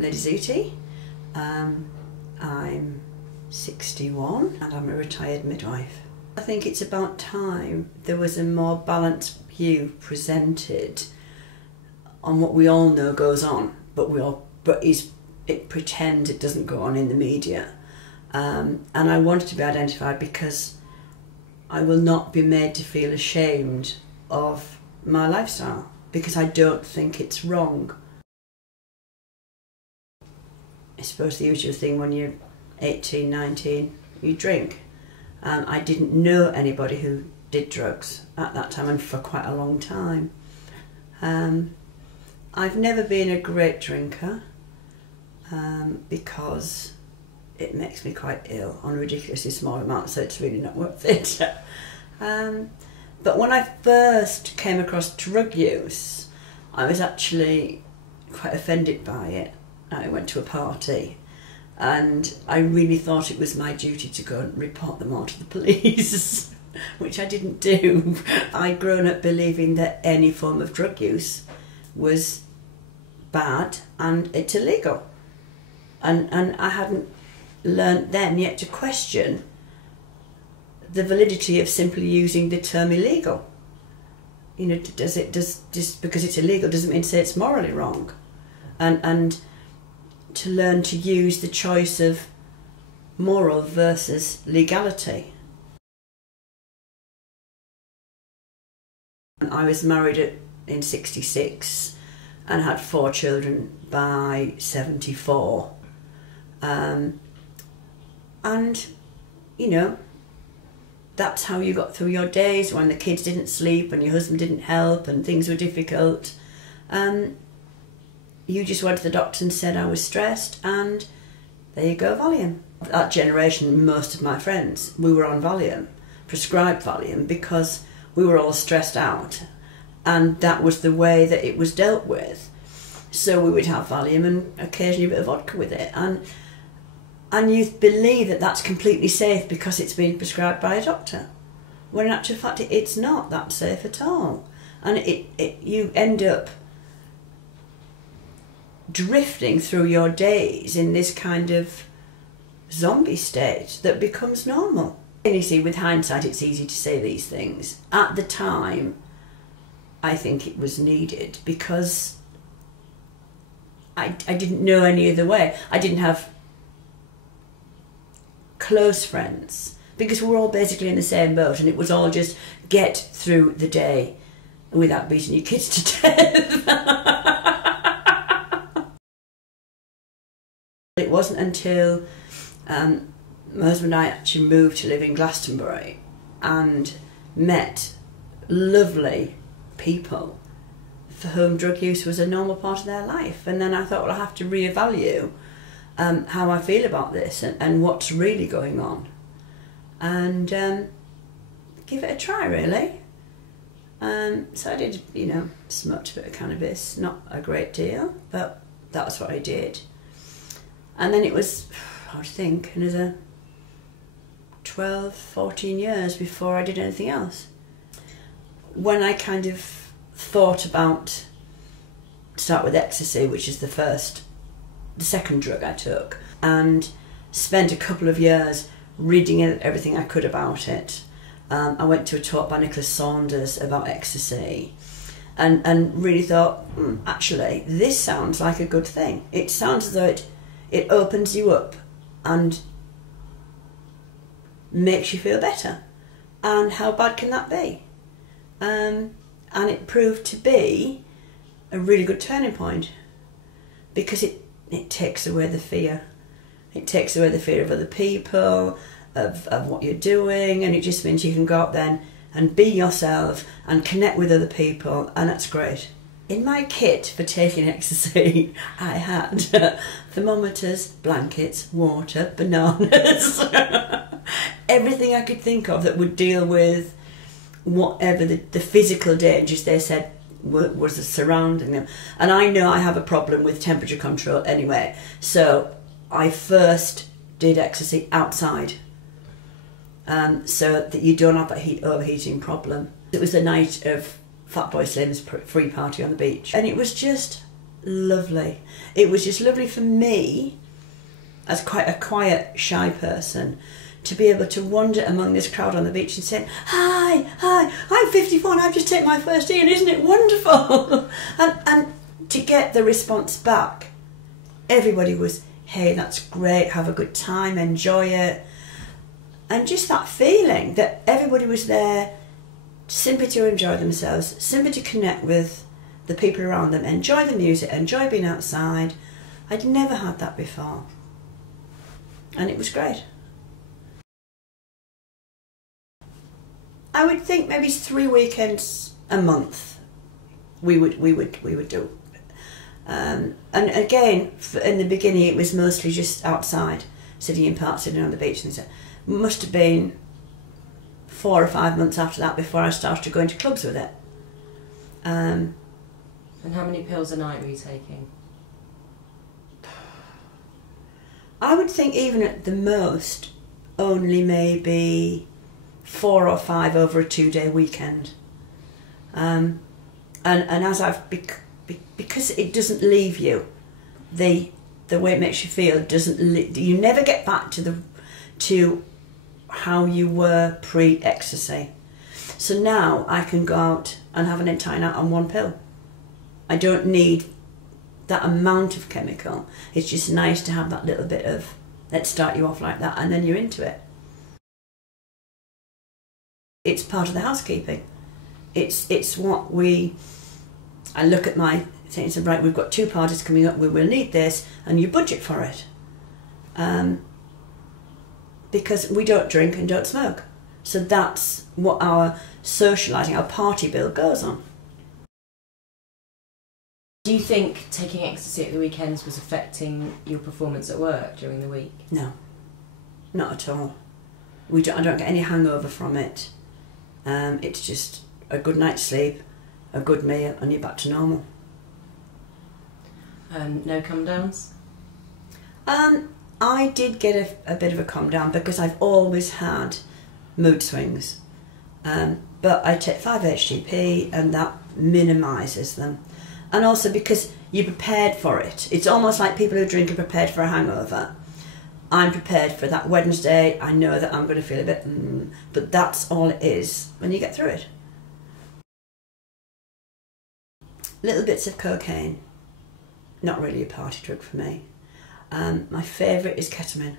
I'm Lady Zooty. I'm 61 and I'm a retired midwife. I think it's about time there was a more balanced view presented on what we all know goes on, but it pretends it doesn't go on in the media. And I want it to be identified because I will not be made to feel ashamed of my lifestyle, because I don't think it's wrong. I suppose the usual thing when you're 18, 19, you drink. I didn't know anybody who did drugs at that time, and for quite a long time. I've never been a great drinker because it makes me quite ill on ridiculously small amounts, so it's really not worth it. But when I first came across drug use, I was actually quite offended by it. I went to a party and I really thought it was my duty to go and report them all to the police, which I didn't do. I'd grown up believing that any form of drug use was bad and it's illegal. And I hadn't learnt then yet to question the validity of simply using the term illegal. You know, just because it's illegal doesn't mean to say it's morally wrong. And to learn to use the choice of moral versus legality. I was married in 66 and had 4 children by 74. And, you know, that's how you got through your days when the kids didn't sleep and your husband didn't help and things were difficult. You just went to the doctor and said I was stressed, and there you go, Valium. That generation, most of my friends, we were on Valium, prescribed Valium, because we were all stressed out, and that was the way that it was dealt with. So we would have Valium and occasionally a bit of vodka with it, and you believe that that's completely safe because it's been prescribed by a doctor, when in actual fact it's not that safe at all. And you end up drifting through your days in this kind of zombie state that becomes normal. And you see, with hindsight, it's easy to say these things. At the time, I think it was needed because I didn't know any other way. I didn't have close friends because we were all basically in the same boat, and it was all just get through the day without beating your kids to death. It wasn't until my husband and I actually moved to live in Glastonbury and met lovely people for whom drug use was a normal part of their life. And then I thought, well, I have to reevaluate how I feel about this and what's really going on, and give it a try, really. So I did, you know, smoked a bit of cannabis, not a great deal, but that's what I did. And then it was, I would think, another 12, 14 years before I did anything else. When I kind of thought about, start with ecstasy, which is the second drug I took, and spent a couple of years reading everything I could about it. I went to a talk by Nicholas Saunders about ecstasy and really thought, actually, this sounds like a good thing. It sounds as though it opens you up and makes you feel better. And how bad can that be? And it proved to be a really good turning point because it takes away the fear. It takes away the fear of other people, of what you're doing, and it just means you can go out then and be yourself and connect with other people, and that's great. In my kit for taking ecstasy, I had thermometers, blankets, water, bananas, everything I could think of that would deal with whatever the physical dangers they said was surrounding them. And I know I have a problem with temperature control anyway, so I first did ecstasy outside, so that you don't have that overheating problem. It was the night of Fatboy Slim's free party on the beach, and it was just lovely. It was just lovely for me, as quite a quiet, shy person, to be able to wander among this crowd on the beach and say, hi, I'm 54 and I've just taken my first tea and isn't it wonderful? and to get the response back, everybody was, hey, that's great, have a good time, enjoy it. And just that feeling that everybody was there simply to enjoy themselves, simply to connect with the people around them, enjoy the music, enjoy being outside. I'd never had that before. And it was great. I would think maybe 3 weekends a month we would do. And again, in the beginning it was mostly just outside, sitting in parks, sitting on the beach and so. It must have been 4 or 5 months after that before I started going to clubs with it. And how many pills a night were you taking? I would think even at the most, only maybe 4 or 5 over a 2-day weekend. And as I've, because it doesn't leave you, the way it makes you feel doesn't, you never get back to how you were pre-ecstasy. So now I can go out and have an entire night on 1 pill. I don't need that amount of chemical. It's just nice to have that little bit of, let's start you off like that, and then you're into it. It's part of the housekeeping. It's what I look at my things and right, we've got 2 parties coming up, we will need this, and you budget for it. Because we don't drink and don't smoke. So that's what our socialising, our party bill goes on. Do you think taking ecstasy at the weekends was affecting your performance at work during the week? No, not at all. I don't get any hangover from it. It's just a good night's sleep, a good meal, and you're back to normal. No come downs? I did get a bit of a calm down because I've always had mood swings. But I take 5-HTP and that minimises them. And also because you're prepared for it. It's almost like people who drink are prepared for a hangover. I'm prepared for that Wednesday. I know that I'm going to feel a bit, but that's all it is when you get through it. Little bits of cocaine. Not really a party drug for me. My favourite is ketamine.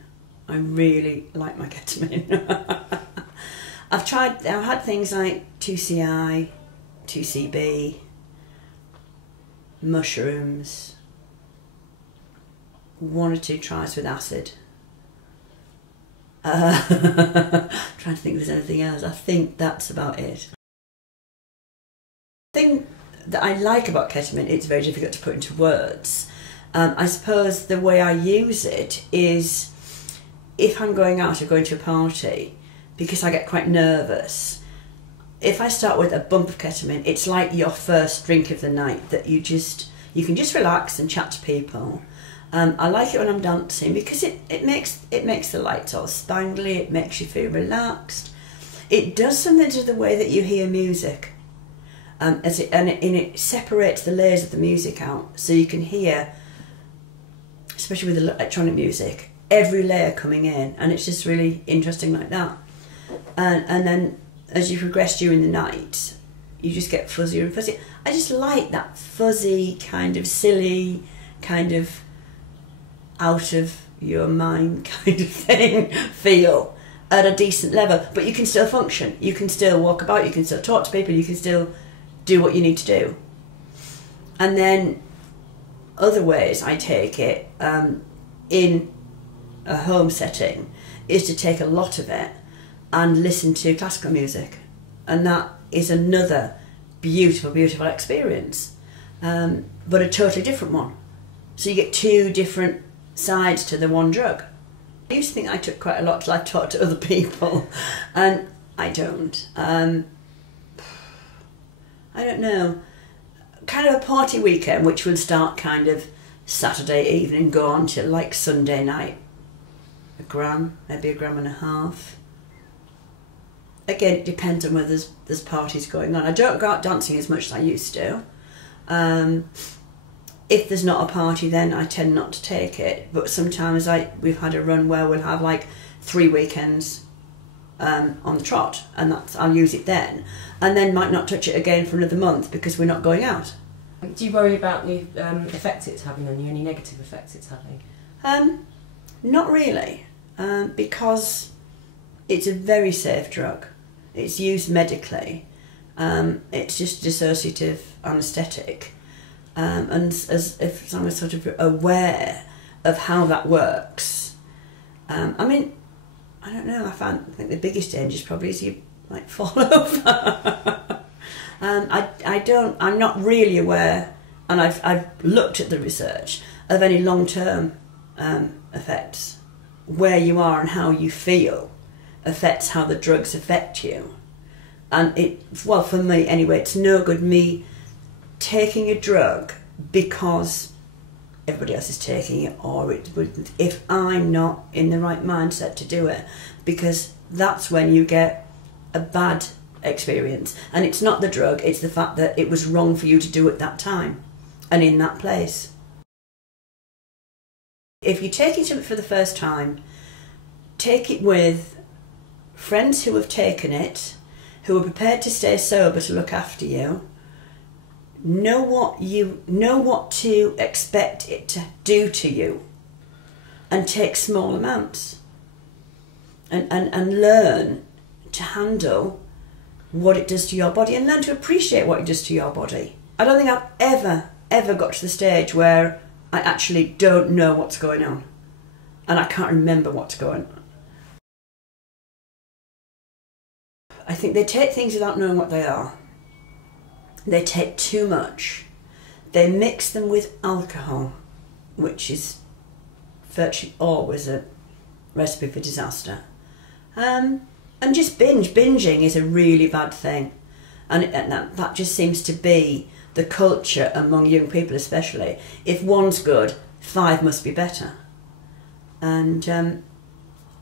I really like my ketamine. I've had things like 2CI, 2CB, mushrooms, 1 or 2 tries with acid. Trying to think if there's anything else. I think that's about it. The thing that I like about ketamine, it's very difficult to put into words. I suppose the way I use it is if I'm going out or going to a party, because I get quite nervous, if I start with a bump of ketamine, it's like your first drink of the night that you can just relax and chat to people. I like it when I'm dancing because it makes the lights all spangly, it makes you feel relaxed. It does something to the way that you hear music. And it separates the layers of the music out, so you can hear, especially with electronic music, every layer coming in, and it's just really interesting like that. And then as you progress during the night, you just get fuzzier and fuzzier. I just like that fuzzy, kind of silly, kind of out of your mind kind of thing feel at a decent level. But you can still function. You can still walk about, you can still talk to people, you can still do what you need to do. And then other ways I take it in a home setting is to take a lot of it and listen to classical music, and that is another beautiful experience, but a totally different one. So you get 2 different sides to the one drug. I used to think I took quite a lot till I talked to other people, and I don't. I don't know, kind of a party weekend which will start kind of Saturday evening, go on till like Sunday night, 1 gram, maybe 1.5 grams. Again, it depends on whether there's parties going on. I don't go out dancing as much as I used to. if there's not a party, then I tend not to take it. But sometimes we've had a run where we'll have like 3 weekends on the trot, and I'll use it then, and then might not touch it again for another month because we're not going out. Do you worry about the effect it's having on you, any negative effects it's having? Not really, because it's a very safe drug. It's used medically. It's just dissociative anaesthetic, and as if someone's sort of aware of how that works. I mean, I don't know. I think the biggest danger is probably is you like fall over. I'm not really aware, and I've looked at the research of any long-term effects. Where you are and how you feel affects how the drugs affect you. And well, for me anyway, it's no good me taking a drug because everybody else is taking it, or if I'm not in the right mindset to do it, because that's when you get a bad experience. And it's not the drug, it's the fact that it was wrong for you to do it that time and in that place. If you're taking something for the first time, take it with friends who have taken it, who are prepared to stay sober to look after you. Know what to expect it to do to you, and take small amounts, and learn to handle what it does to your body, and learn to appreciate what it does to your body. I don't think I've ever got to the stage where I actually don't know what's going on, and I can't remember what's going on. I think they take things without knowing what they are. They take too much. They mix them with alcohol, which is virtually always a recipe for disaster. And just binging is a really bad thing. And that just seems to be the culture among young people especially. If one's good, 5 must be better. And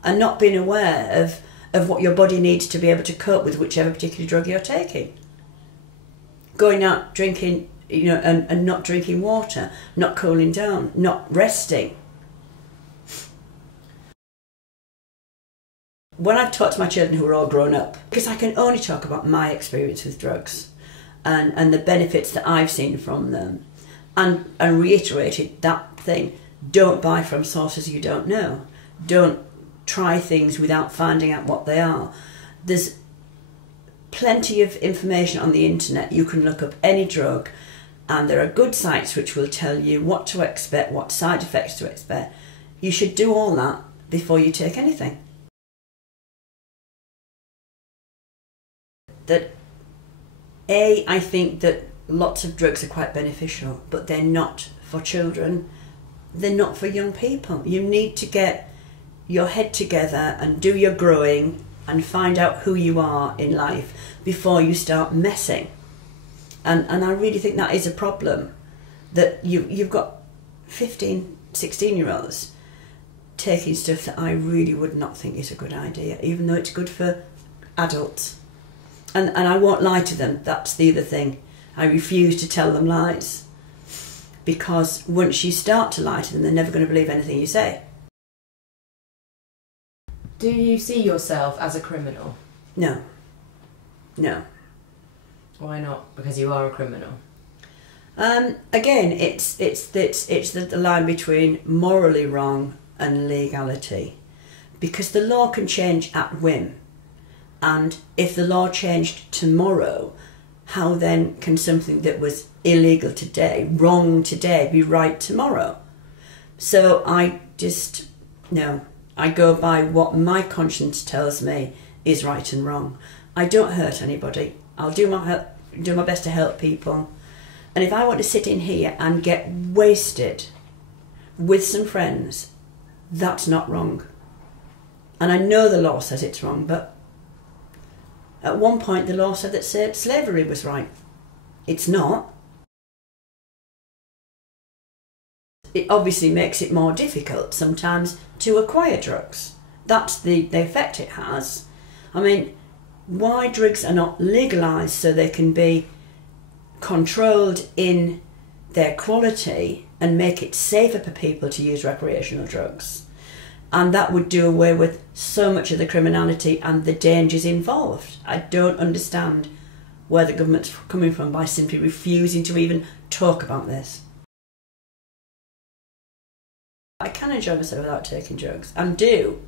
not being aware of what your body needs to be able to cope with whichever particular drug you're taking. Going out drinking, and not drinking water, not cooling down, not resting. When I've talked to my children who are all grown up, because I can only talk about my experience with drugs and the benefits that I've seen from them, and reiterated that thing: don't buy from sources you don't know. Don't try things without finding out what they are. There's plenty of information on the internet. You can look up any drug, and there are good sites which will tell you what to expect, what side effects to expect. You should do all that before you take anything. I think that lots of drugs are quite beneficial, but they're not for children. They're not for young people. You need to get your head together and do your growing and find out who you are in life before you start messing. And I really think that is a problem, that you've got 15, 16-year-olds taking stuff that I really would not think is a good idea, even though it's good for adults. And I won't lie to them, that's the other thing. I refuse to tell them lies, because once you start to lie to them, they're never going to believe anything you say. Do you see yourself as a criminal? No. No. Why not? Because you are a criminal. Again, it's the line between morally wrong and legality, because the law can change at whim, and if the law changed tomorrow, how then can something that was illegal today, wrong today, be right tomorrow? So I go by what my conscience tells me is right and wrong. I don't hurt anybody. I'll do my best to help people. And if I want to sit in here and get wasted with some friends, that's not wrong. And I know the law says it's wrong, but at one point the law said that slavery was right. It's not. It obviously makes it more difficult sometimes to acquire drugs. That's the effect it has. I mean, why drugs are not legalised so they can be controlled in their quality and make it safer for people to use recreational drugs. And that would do away with so much of the criminality and the dangers involved. I don't understand where the government's coming from by simply refusing to even talk about this. I can enjoy myself without taking drugs, and do.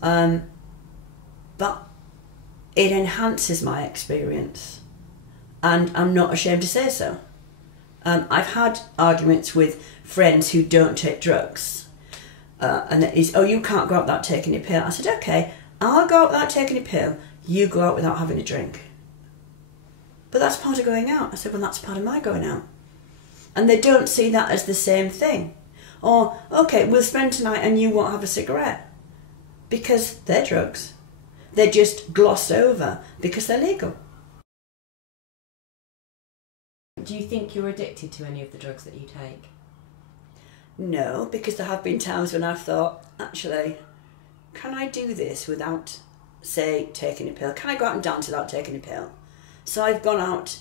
But it enhances my experience, and I'm not ashamed to say so. I've had arguments with friends who don't take drugs, and it is, oh, you can't go out without taking a pill. I said, okay, I'll go out without taking a pill, you go out without having a drink. But that's part of going out. I said, well, that's part of my going out. And they don't see that as the same thing. Or, okay, we'll spend tonight and you won't have a cigarette. Because they're drugs. They're just glossed over because they're legal. Do you think you're addicted to any of the drugs that you take? No, because there have been times when I've thought, actually, can I do this without, say, taking a pill? Can I go out and dance without taking a pill? So I've gone out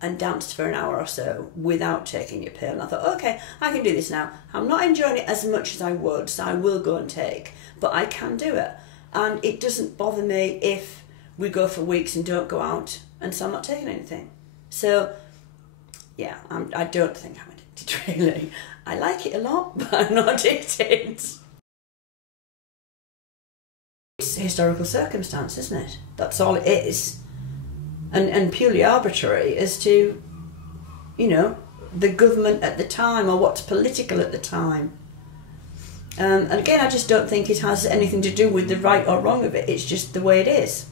and danced for an hour or so without taking a pill. And I thought, okay, I can do this now. I'm not enjoying it as much as I would, so I will go and take. But I can do it. And it doesn't bother me if we go for weeks and don't go out, and so I'm not taking anything. So, yeah, I don't think I'm addicted, really. I like it a lot, but I'm not addicted. It's historical circumstance, isn't it? That's all it is. And purely arbitrary as to, you know, the government at the time or what's political at the time. And again, I just don't think it has anything to do with the right or wrong of it. It's just the way it is.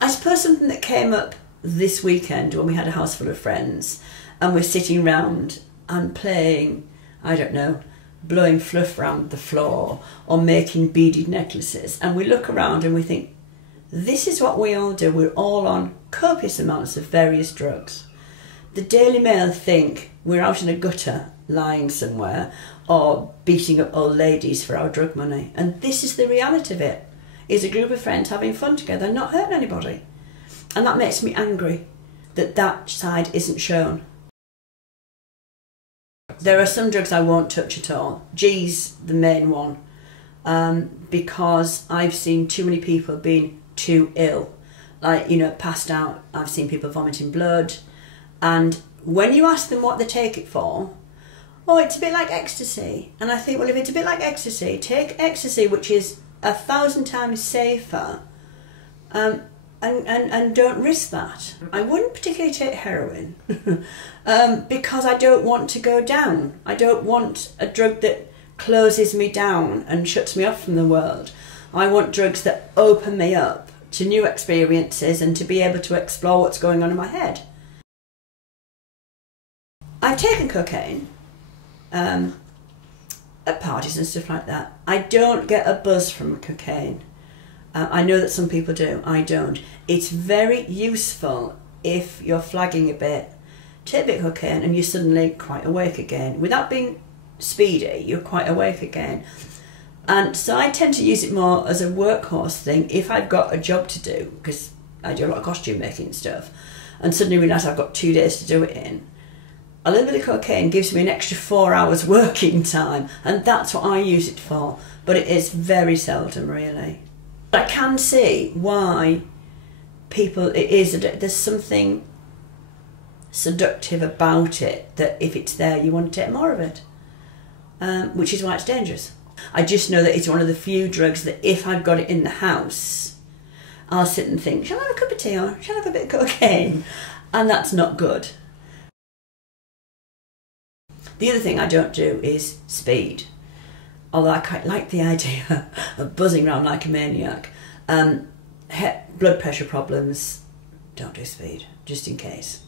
I suppose something that came up this weekend when we had a house full of friends and we're sitting round and playing, I don't know, blowing fluff around the floor or making beaded necklaces, and we look around and we think, this is what we all do. We're all on copious amounts of various drugs. The Daily Mail think we're out in a gutter lying somewhere or beating up old ladies for our drug money. And this is the reality of it. Is a group of friends having fun together and not hurting anybody. And that makes me angry that that side isn't shown. There are some drugs I won't touch at all. G's the main one. Because I've seen too many people being too ill, like, you know, passed out. I've seen people vomiting blood, and when you ask them what they take it for, oh, it's a bit like ecstasy. And I think, well, if it's a bit like ecstasy, take ecstasy, which is 1,000 times safer, and don't risk that. I wouldn't particularly take heroin because I don't want to go down. I don't want a drug that closes me down and shuts me off from the world. I want drugs that open me up to new experiences and to be able to explore what's going on in my head. I've taken cocaine at parties and stuff like that. I don't get a buzz from cocaine. I know that some people do. I don't. It's very useful if you're flagging a bit. Take a bit of cocaine and you're suddenly quite awake again. Without being speedy, you're quite awake again. And so I tend to use it more as a workhorse thing if I've got a job to do, because I do a lot of costume making and stuff, and suddenly realise I've got 2 days to do it in. A little bit of cocaine gives me an extra 4 hours working time, and that's what I use it for, but it is very seldom, really. I can see why people, there's something seductive about it, that if it's there you want to take more of it, which is why it's dangerous. I just know that it's one of the few drugs that if I've got it in the house, I'll sit and think, shall I have a cup of tea or shall I have a bit of cocaine? And that's not good. The other thing I don't do is speed, although I quite like the idea of buzzing around like a maniac. Blood pressure problems, don't do speed, just in case.